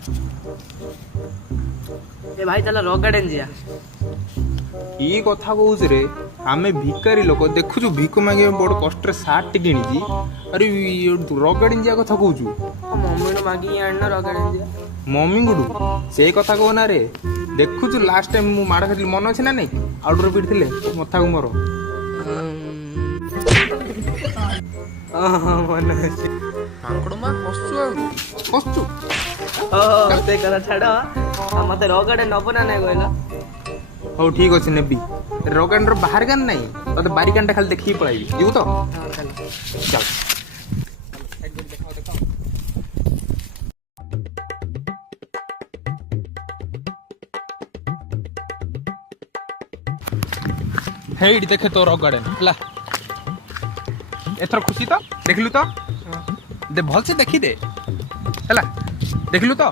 ए भाई चल rock garden जिया। ई कथा कहूछ रे आमे भिकारी लोक देखुछु भिक मागे बड़ कष्ट सार्ट किणी अरे रॉक गार्डन जा कथा कहूछु मम्मी नु मागी आन रॉक गार्डन जिया। मम्मी गुडू से कथा कहना रे देखुछु लास्ट टाइम मु माड़ खाइली मन अछि ना नहीं आउटडोर पीट थिले मथा को मोर हां मन अछि मांकड़ मा कष्टु से कथा छाड़ मते रॉक गार्डन नब ना नहीं कहला। हो ठीक अछि नेबी रॉक गार्डन रो बाहर गान नहीं तते बारी कांटा खाली देखि पळाइबी जीव तो चल हेड देखे तो रॉक गार्डन हला एथर खुशी तो देखलु तो दे भल से देखि दे हला देखलु तो।